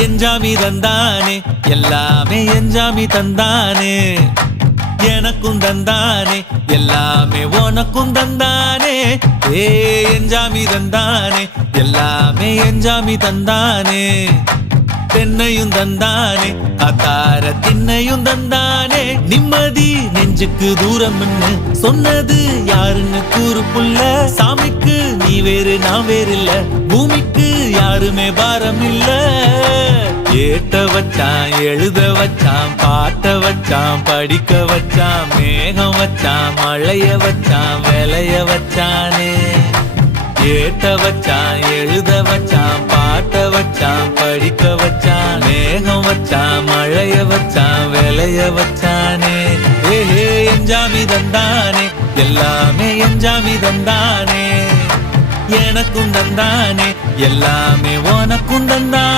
எஞ்சாமி தந்தானே எல்லாமே எஞ்சாமி தந்தானே எனக்கும் தந்தானே எல்லாமே உனக்கும் தந்தானே ஏ எஞ்சாமி தந்தானே எல்லாமே எஞ்சாமி தந்தானே தென்னையும் தந்தானே அத்தார திண்ணையும் தந்தானே நிம்மதி நெஞ்சுக்கு தூரம்னு சொன்னது யாருன்னு கூறு புள்ள சாமிக்கு நீ வேறு நான் வேறு இல்ல பூமிக்கு யாருமே பாரம் இல்ல ஏட்ட வச்சான் எழுத வச்சான் பாட்ட வச்சான் படிக்க வச்சான் மேகம் வச்சான் மழைய வச்சான் விளைய வச்சானே ஏட்ட வச்சான் எழுத வச்சான் பாட்ட வச்சான் படிக்க வச்சான் மேகம் வச்சான் மழைய வச்சான் விளைய வச்சானே ஏஹே எஞ்சாமி தந்தானே எல்லாமே எஞ்சாமி தந்தானே எனக்கும் தந்தானே எல்லாமே உனக்கும் தந்தானே